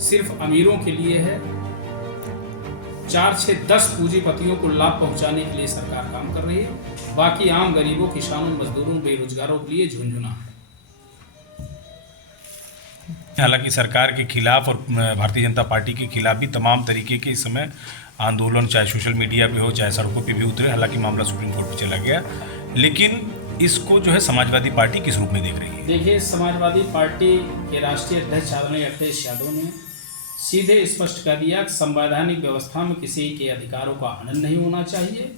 सिर्फ अमीरों के लिए है। 4, 6, 10 पूंजीपतियों को लाभ पहुंचाने के लिए सरकार काम कर रही है। बाकी आम गरीबों, किसानों, मजदूरों, बेरोजगारों के लिए झुंझुना है। हालांकि सरकार के खिलाफ और भारतीय जनता पार्टी के खिलाफ भी तमाम तरीके के इस समय आंदोलन, चाहे सोशल मीडिया पे हो, चाहे सड़कों पे भी उतरे। हालांकि मामला सुप्रीम कोर्ट पे चला गया, लेकिन इसको जो है समाजवादी पार्टी किस रूप में देख रही है? देखिए, समाजवादी पार्टी के राष्ट्रीय अध्यक्ष आदरणीय अखिलेश यादव ने सीधे स्पष्ट कर दिया कि संवैधानिक व्यवस्था में किसी के अधिकारों का हनन नहीं होना चाहिए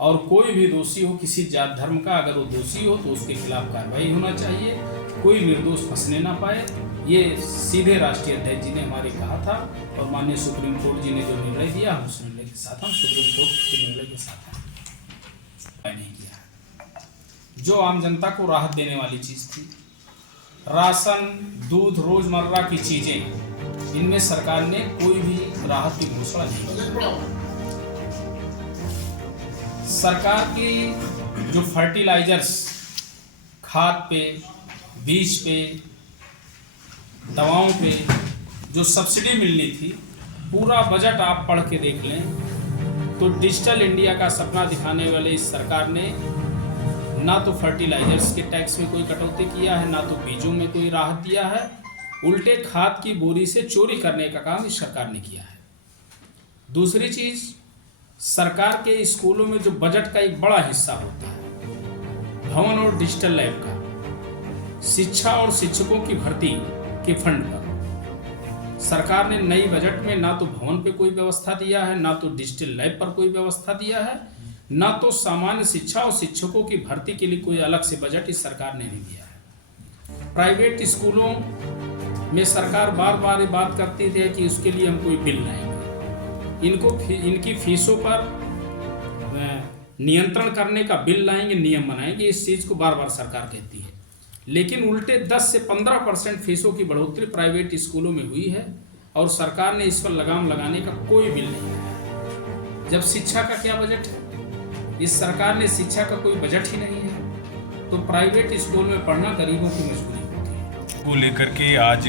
और कोई भी दोषी हो, किसी जात धर्म का अगर वो दोषी हो तो उसके खिलाफ कार्रवाई होना चाहिए, कोई निर्दोष फंसने ना पाए। ये सीधे राष्ट्रीय अध्यक्ष जी ने हमारे कहा था और माननीय सुप्रीम कोर्ट जी ने जो निर्णय दिया, उस निर्णय के साथ हम सुप्रीम कोर्ट के निर्णय के साथ नहीं किया। जो आम जनता को राहत देने वाली चीज़ थी, राशन, दूध, रोजमर्रा की चीज़ें, इनमें सरकार ने कोई भी राहत की घोषणा नहीं की। सरकार की जो फर्टिलाइजर्स, खाद पे, बीज पे, दवाओं पे जो सब्सिडी मिलनी थी, पूरा बजट आप पढ़ के देख लें तो डिजिटल इंडिया का सपना दिखाने वाले इस सरकार ने ना तो फर्टिलाइजर्स के टैक्स में कोई कटौती किया है, ना तो बीजों में कोई राहत दिया है। उल्टे खाद की बोरी से चोरी करने का काम इस सरकार ने किया है। दूसरी चीज़, सरकार के स्कूलों में जो बजट का एक बड़ा हिस्सा होता है भवन और डिजिटल लैब का, शिक्षा और शिक्षकों की भर्ती के फंड पर सरकार ने नई बजट में ना तो भवन पे कोई व्यवस्था दिया है, ना तो डिजिटल लैब पर कोई व्यवस्था दिया है, ना तो सामान्य शिक्षा और शिक्षकों की भर्ती के लिए कोई अलग से बजट इस सरकार ने नहीं दिया है। प्राइवेट स्कूलों में सरकार बार बार ये बात करती थी कि उसके लिए हम कोई बिल लाएंगे, इनकी फीसों पर नियंत्रण करने का बिल लाएंगे, नियम बनाएंगे, इस चीज़ को बार बार सरकार कहती है। लेकिन उल्टे 10 से 15% फीसों की बढ़ोतरी प्राइवेट स्कूलों में हुई है और सरकार ने इस पर लगाम लगाने का कोई बिल नहीं लाया। जब शिक्षा का क्या बजट है? इस सरकार ने शिक्षा का कोई बजट ही नहीं है, तो प्राइवेट स्कूल में पढ़ना गरीबों की मजबूरी होती है। को लेकर के आज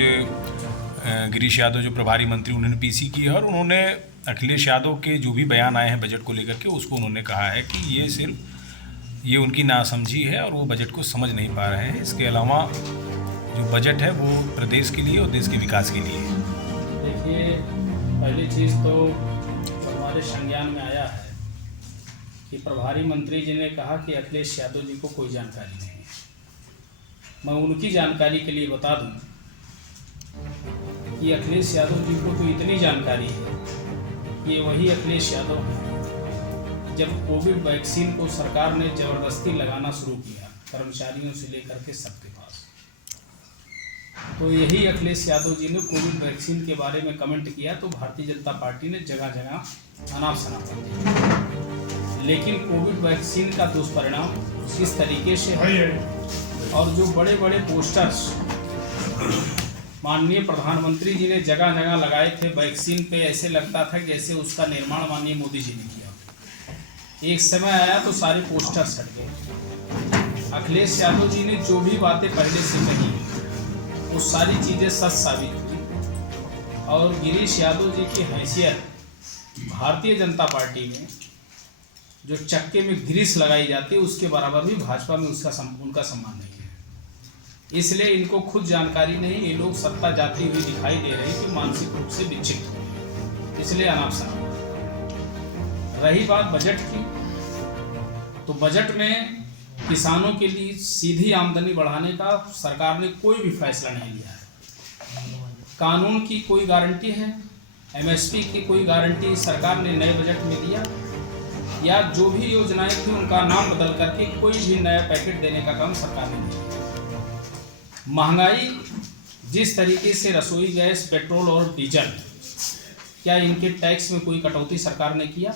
गिरीश यादव जो प्रभारी मंत्री, उन्होंने पीसी की है और उन्होंने अखिलेश यादव के जो भी बयान आए हैं बजट को लेकर के, उसको उन्होंने कहा है कि ये सिर्फ ये उनकी नासमझी है और वो बजट को समझ नहीं पा रहे हैं। इसके अलावा जो बजट है वो प्रदेश के लिए और देश के विकास के लिए है। देखिए, पहली चीज़ तो हमारे संज्ञान में आया है कि प्रभारी मंत्री जी ने कहा कि अखिलेश यादव जी को कोई जानकारी नहीं है। मैं उनकी जानकारी के लिए बता दूं कि अखिलेश यादव जी को तो इतनी जानकारी है, ये वही अखिलेश यादव हैं जब कोविड वैक्सीन को सरकार ने ज़बरदस्ती लगाना शुरू किया, कर्मचारियों से लेकर के सबके पास, तो यही अखिलेश यादव जी ने कोविड वैक्सीन के बारे में कमेंट किया तो भारतीय जनता पार्टी ने जगह जगह अनाप शनाप कर दिया। लेकिन कोविड वैक्सीन का दुष्परिणाम किस तरीके से है और जो बड़े बड़े पोस्टर्स माननीय प्रधानमंत्री जी ने जगह जगह लगाए थे वैक्सीन पे, ऐसे लगता था जैसे उसका निर्माण माननीय मोदी जी ने किया। एक समय आया तो सारे पोस्टर्स हट गए। अखिलेश यादव जी ने जो भी बातें पहले से कही वो सारी चीज़ें सच साबित हुई और गिरीश यादव जी की हैसियत भारतीय जनता पार्टी में जो चक्के में ग्रीस लगाई जाती है उसके बराबर भी भाजपा में उनका सम्मान नहीं है। इसलिए इनको खुद जानकारी नहीं, ये लोग सत्ता जाती हुई दिखाई दे रहे हैं कि मानसिक रूप से विक्षिप्त हो, इसलिए अनाप शनाप। रही बात बजट की, तो बजट में किसानों के लिए सीधी आमदनी बढ़ाने का सरकार ने कोई भी फैसला नहीं लिया है। कानून की कोई गारंटी है, एमएसपी की कोई गारंटी सरकार ने नए बजट में दिया, या जो भी योजनाएं थी उनका नाम बदल करके कोई भी नया पैकेट देने का काम सरकार ने नहीं किया। महंगाई जिस तरीके से रसोई गैस, पेट्रोल और डीजल, क्या इनके टैक्स में कोई कटौती सरकार ने किया?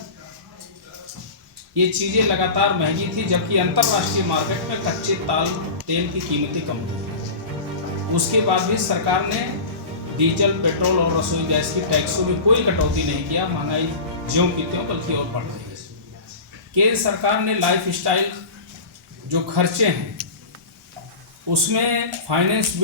ये चीज़ें लगातार महंगी थी, जबकि अंतर्राष्ट्रीय मार्केट में कच्चे तेल की कीमतें कम थी। उसके बाद भी सरकार ने डीजल, पेट्रोल और रसोई गैस की टैक्सों में कोई कटौती नहीं किया। महंगाई ज्यों की त्यों बल्कि और बढ़ रही है। केंद्र सरकार ने लाइफ स्टाइल जो खर्चे हैं उसमें फाइनेंस